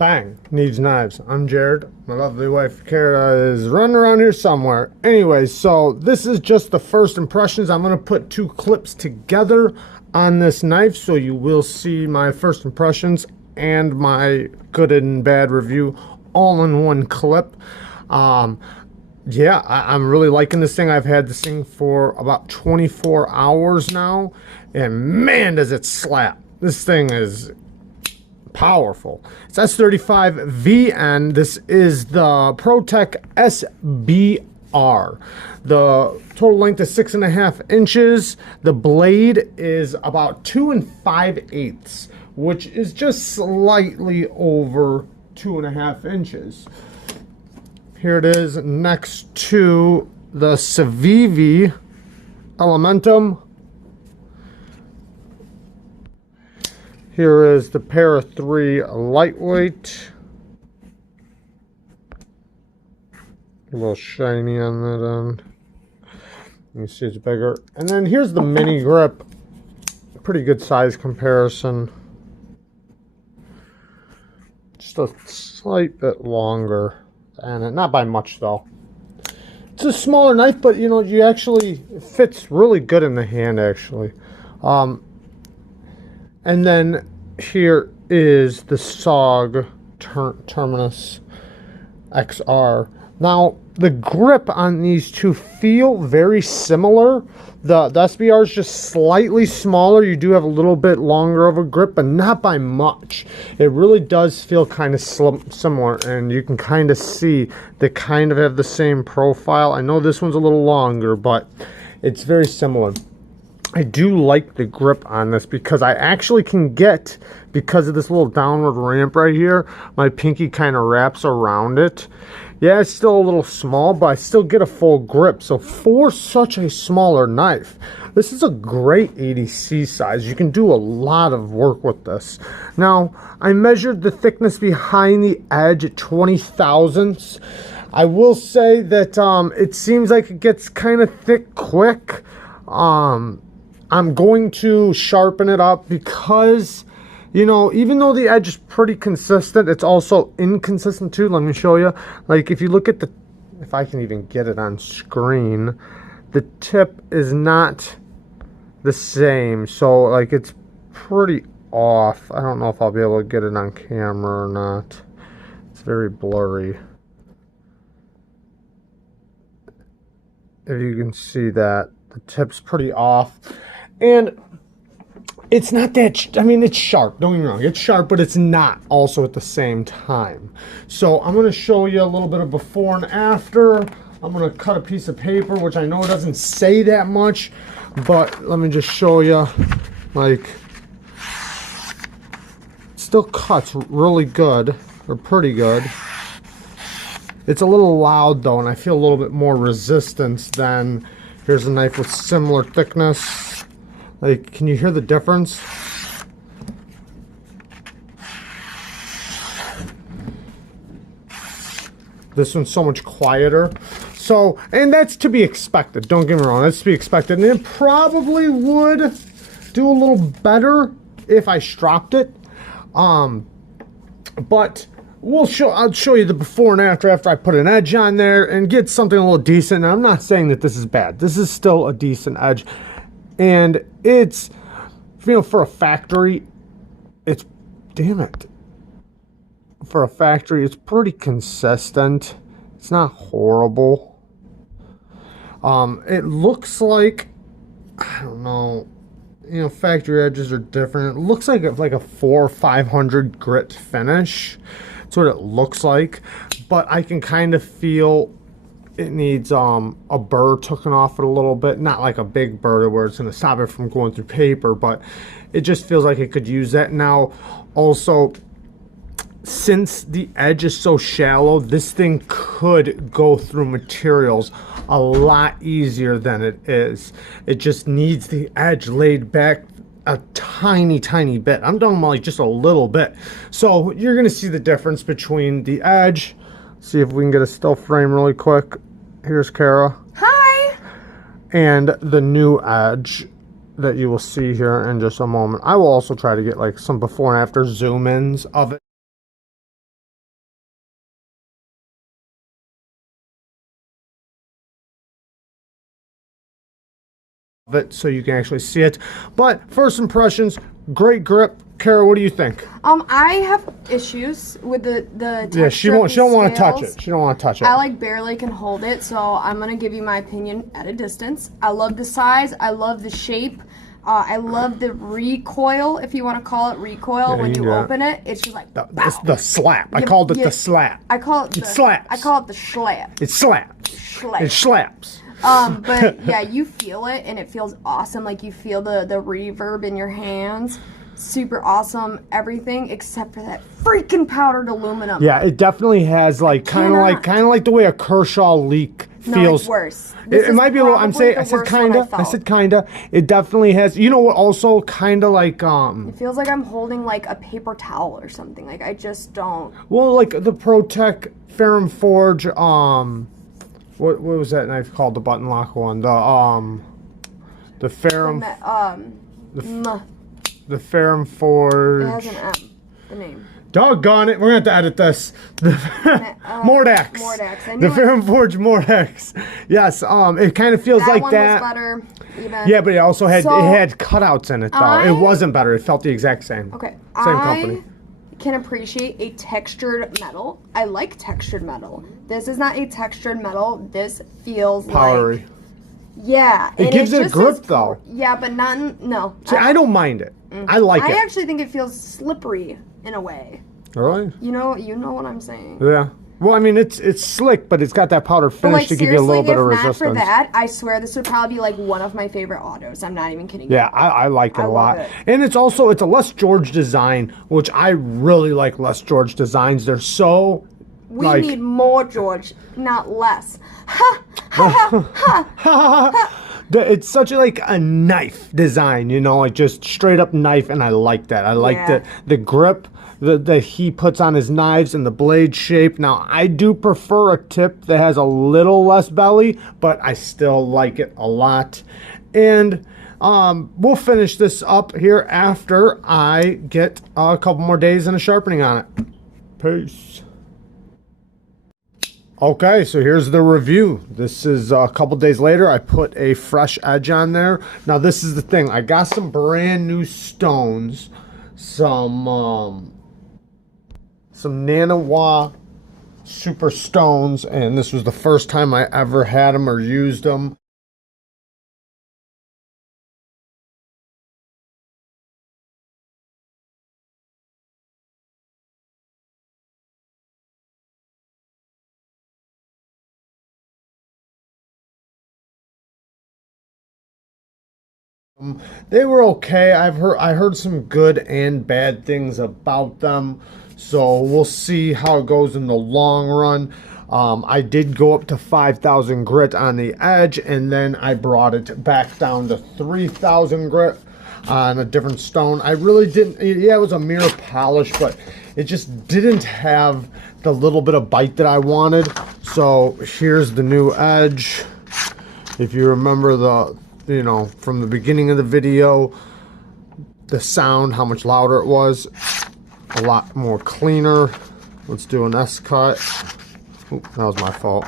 Bang! Neeves knives. I'm Jared. My lovely wife Kara is running around here somewhere. Anyway, so this is just the first impressions. I'm going to put two clips together on this knife, so you will see my first impressions and my good and bad review all in one clip. Yeah, I'm really liking this thing. I've had this thing for about 24 hours now, and man, does it slap. This thing is powerful. It's S35VN. This is the Protech SBR. The total length is 6.5 inches. The blade is about 2 5/8, which is just slightly over 2.5 inches. Here it is next to the Civivi Elementum. Here is the Para 3 lightweight. A little shiny on that end. You can see it's bigger. And then here's the mini grip. Pretty good size comparison. Just a slight bit longer. And not by much though. It's a smaller knife, but you know, it fits really good in the hand actually. And then here is the SOG Terminus XR. Now, the grip on these two feel very similar. The SBR is just slightly smaller. You do have a little bit longer of a grip, but not by much. It really does feel kind of similar, and you can kind of see they kind of have the same profile. I know this one's a little longer, but it's very similar. I do like the grip on this because I actually can get, because of this little downward ramp right here, my pinky kind of wraps around it. Yeah, it's still a little small, but I still get a full grip. So for such a smaller knife, this is a great ADC size. You can do a lot of work with this. Now, I measured the thickness behind the edge at 20 thousandths. I will say that it seems like it gets kind of thick quick. I'm going to sharpen it up because, you know, even though the edge is pretty consistent, it's also inconsistent too. Let me show you. Like, if you look at if I can even get it on screen, the tip is not the same. So, like, it's pretty off. I don't know if I'll be able to get it on camera or not. It's very blurry. If you can see that, the tip's pretty off. And it's not that, I mean, it's sharp, don't get me wrong, it's sharp, but it's not also at the same time. So I'm going to show you a little bit of before and after. I'm going to cut a piece of paper, which I know doesn't say that much, but let me just show you, like, it still cuts really good, or pretty good. It's a little loud though, and I feel a little bit more resistance than, here's a knife with similar thickness. Like, can you hear the difference? This one's so much quieter. So, and that's to be expected. Don't get me wrong, that's to be expected. And it probably would do a little better if I stropped it. But I'll show you the before and after I put an edge on there and get something a little decent. And I'm not saying that this is bad. This is still a decent edge. And it's, you know, for a factory, it's, damn it. For a factory, it's pretty consistent. It's not horrible. It looks like, I don't know, you know, factory edges are different. It looks like a 400 or 500 grit finish. That's what it looks like. But I can kind of feel it needs a burr taken off it a little bit. Not like a big burr where it's going to stop it from going through paper, but it just feels like it could use that. Now, also, since the edge is so shallow, this thing could go through materials a lot easier than it is. It just needs the edge laid back a tiny bit. I'm talking about like just a little bit. So you're going to see the difference between the edge. See if we can get a still frame really quick. Here's Kara. Hi. And the new edge that you will see here in just a moment. I will also try to get like some before and after zoom ins of it. it so you can actually see it. But first impressions, great grip. Kara, what do you think? I have issues with the texture. Yeah, she don't want to touch it. She don't want to touch it. I like barely can hold it, so I'm gonna give you my opinion at a distance. I love the size. I love the shape. I love the recoil, if you want to call it recoil. When you open it, it's just like it's the slap. I called it the slap. I call it the slaps. I call it the slap. It slaps. It slaps. But yeah, you feel it, and it feels awesome. Like you feel the reverb in your hands. Super awesome, everything except for that freaking powdered aluminum. Yeah, it definitely has like kind of like the way a Kershaw leak feels. No, it's worse. It might be a little. I said kinda. It definitely has. You know what? Also, kinda like It feels like I'm holding like a paper towel or something. Like I just don't. Well, like the Protech Ferrum Forge. What was that knife called? The button lock one. The Ferrum. The Ferrum Forge. It has an M. The name. Doggone it! We're gonna have to edit this. The Mordax. The Ferrum Forge Mordax. Yes. It kind of feels like that. That one was better. Even. Yeah, but it also had it had cutouts in it though. It wasn't better. It felt the exact same. Okay. Same company. I can appreciate a textured metal. I like textured metal. This is not a textured metal. This feels powdery. Like. Yeah. It gives it a grip though. Yeah, but no. See, I don't mind it. I like it. I actually think it feels slippery in a way. Really? You know what I'm saying. Yeah. Well, I mean, it's slick, but it's got that powder finish to give you a little bit of resistance. If not for that, I swear this would probably be like one of my favorite autos. I'm not even kidding. Yeah, I like it a lot. And it's a Les George design, which I really like Les George designs. They're so... We need more George, not less. Ha! Ha! Ha! Ha! It's such a knife design, you know, like just straight up knife, and I like that. I like the grip that he puts on his knives and the blade shape. Now, I do prefer a tip that has a little less belly, but I still like it a lot. And we'll finish this up here after I get a couple more days and a sharpening on it. Peace. Okay, so here's the review. This is a couple days later. I put a fresh edge on there. Now, this is the thing. I got some brand new stones, some Nanawa Super Stones, and this was the first time I ever had them or used them. They were okay. I heard some good and bad things about them, so we'll see how it goes in the long run. I did go up to 5,000 grit on the edge, and then I brought it back down to 3,000 grit on a different stone. I really didn't. Yeah, it was a mirror polish, but it just didn't have the little bit of bite that I wanted. So here's the new edge. If you remember from the beginning of the video, the sound, how much louder it was, a lot more cleaner. Let's do an S cut. Oop, that was my fault.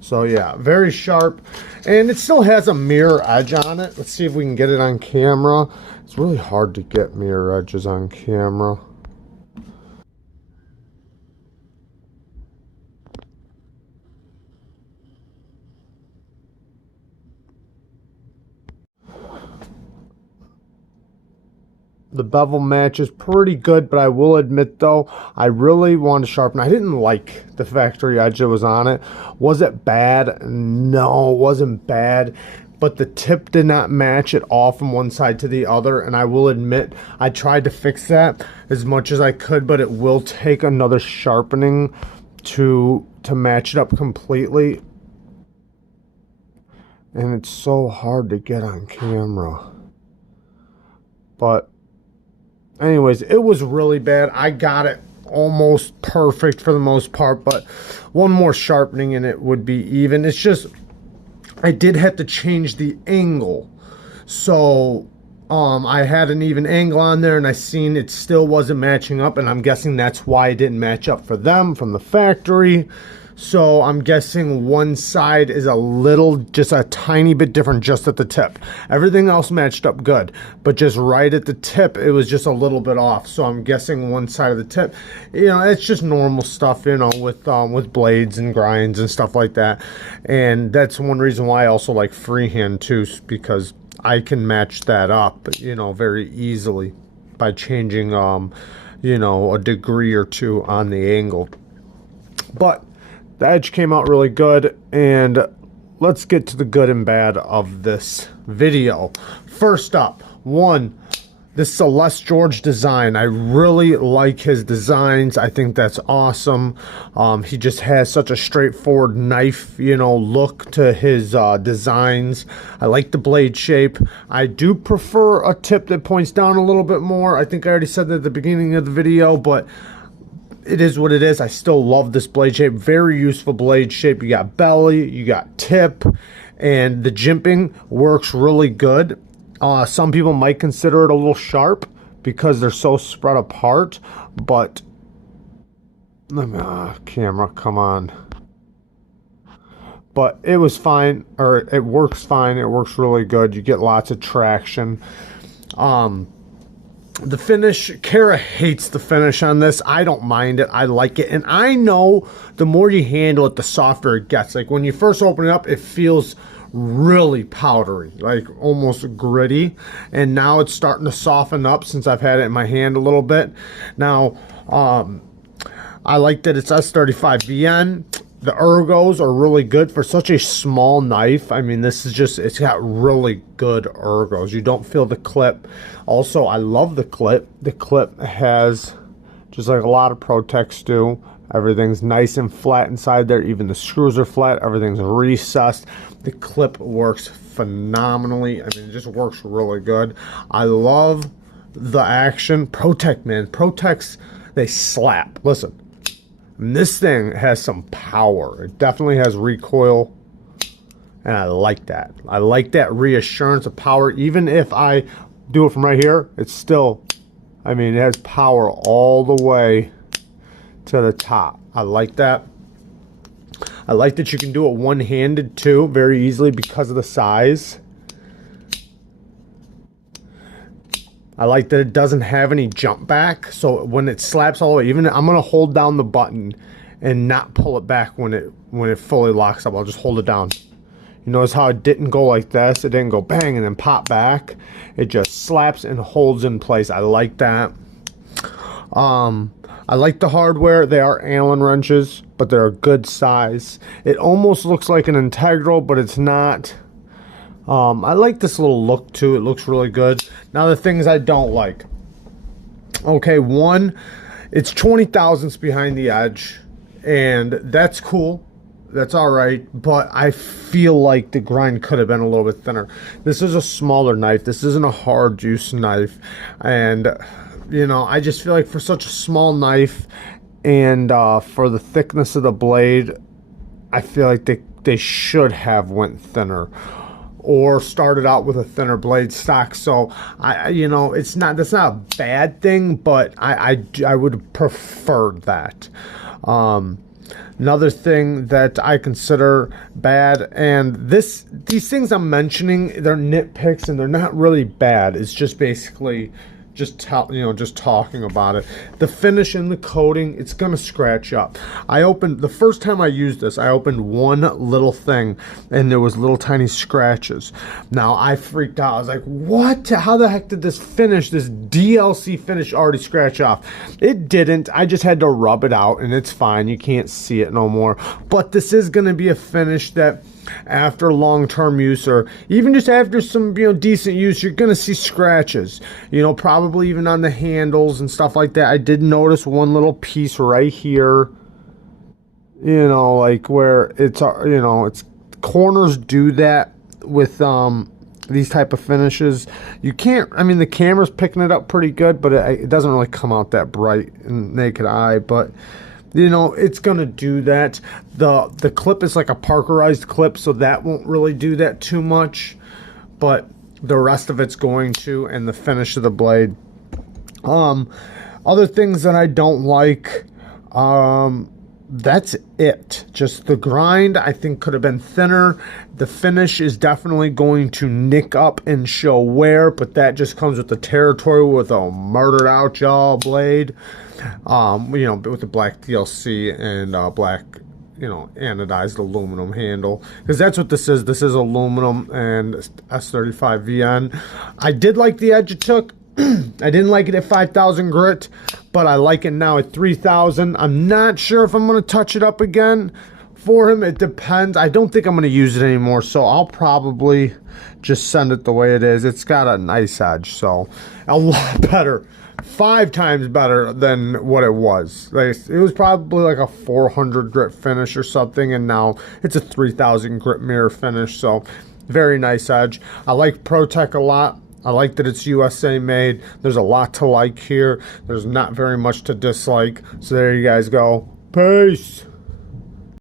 So yeah, very sharp, and it still has a mirror edge on it. Let's see if we can get it on camera. It's really hard to get mirror edges on camera. The bevel match is pretty good, but I will admit though, I really want to sharpen. I didn't like the factory edge that was on it. Was it bad? No, it wasn't bad. But the tip did not match at all from one side to the other. And I will admit, I tried to fix that as much as I could, but it will take another sharpening to match it up completely. And it's so hard to get on camera. But anyways, it was really bad. I got it almost perfect for the most part, but one more sharpening and it would be even. It's just, I did have to change the angle. So I had an even angle on there, and I seen it still wasn't matching up, and I'm guessing that's why it didn't match up for them from the factory. So I'm guessing one side is a little, just a tiny bit different just at the tip. Everything else matched up good, but just right at the tip, it was just a little bit off. So I'm guessing one side of the tip, you know, it's just normal stuff, you know, with blades and grinds and stuff like that. And that's one reason why I also like freehand too, because I can match that up, you know, very easily by changing, you know, a degree or two on the angle. But the edge came out really good, and let's get to the good and bad of this video. First up, one, this Celeste George design. I really like his designs. I think that's awesome. He just has such a straightforward knife, you know, look to his designs. I like the blade shape. I do prefer a tip that points down a little bit more. I think I already said that at the beginning of the video, but it is what it is. I still love this blade shape. Very useful blade shape. You got belly, you got tip, and the jimping works really good. Some people might consider it a little sharp because they're so spread apart, but let me, camera, come on. But it was fine, or it works fine. It works really good. You get lots of traction. The finish, Kara hates the finish on this. I don't mind it. I like it. And I know the more you handle it, the softer it gets. Like when you first open it up, it feels really powdery, like almost gritty. And now it's starting to soften up since I've had it in my hand a little bit. Now, I like that it's S35VN. The Ergos are really good for such a small knife. I mean, this is just, it's got really good Ergos. You don't feel the clip. Also, I love the clip. The clip has, just like a lot of Protechs do, everything's nice and flat inside there. Even the screws are flat. Everything's recessed. The clip works phenomenally. I mean, it just works really good. I love the action. Protech, man. Protechs, they slap. Listen. And this thing has some power. It definitely has recoil, and I like that. I like that reassurance of power. Even if I do it from right here, it's still, I mean, it has power all the way to the top. I like that. I like that you can do it one-handed too, very easily because of the size. I like that it doesn't have any jump back, so when it slaps all the way, even I'm gonna hold down the button and not pull it back when it fully locks up. I'll just hold it down. You notice how it didn't go like this? It didn't go bang and then pop back. It just slaps and holds in place. I like that. I like the hardware. They are Allen wrenches, but they're a good size. It almost looks like an integral, but it's not. I like this little look too. It looks really good. Now the things I don't like. Okay, one, it's 20 thousandths behind the edge, and that's cool. That's all right, but I feel like the grind could have been a little bit thinner. This is a smaller knife. This isn't a hard use knife, and you know, I just feel like for such a small knife and for the thickness of the blade, I feel like they should have went thinner or started out with a thinner blade stock. So you know, that's not a bad thing, but I would prefer that. Another thing that I consider bad, and these things I'm mentioning, they're nitpicks and they're not really bad. It's just basically just talking about it. The finish and the coating, it's gonna scratch up. The first time I used this, I opened one little thing and there was little tiny scratches. Now I freaked out. I was like, what? How the heck did this DLC finish already scratch off? It didn't. I just had to rub it out and it's fine. You can't see it no more. But this is gonna be a finish that after long-term use, or even just after some decent use, you're gonna see scratches, probably even on the handles and stuff like that. I did notice one little piece right here, like where it's corners do that with these type of finishes. You can't, the camera's picking it up pretty good, but it doesn't really come out that bright in naked eye. But it's gonna do that. The clip is like a Parkerized clip, so that won't really do that too much, but the rest of it's going to, and the finish of the blade. Other things that I don't like, that's it. Just the grind, I think, could have been thinner. The finish is definitely going to nick up and show wear, but that just comes with the territory with a murdered out jaw blade. You know, with the black DLC and black, you know, anodized aluminum handle, because that's what this is. This is aluminum and S35VN. I did like the edge it took. I didn't like it at 5,000 grit, but I like it now at 3,000. I'm not sure if I'm going to touch it up again for him. It depends. I don't think I'm going to use it anymore, so I'll probably just send it the way it is. It's got a nice edge, so a lot better. 5 times better than what it was. Like, it was probably like a 400 grit finish or something, and now it's a 3,000 grit mirror finish, so very nice edge. I like Protech a lot. I like that it's USA made. There's a lot to like here. There's not very much to dislike. So there you guys go. Peace.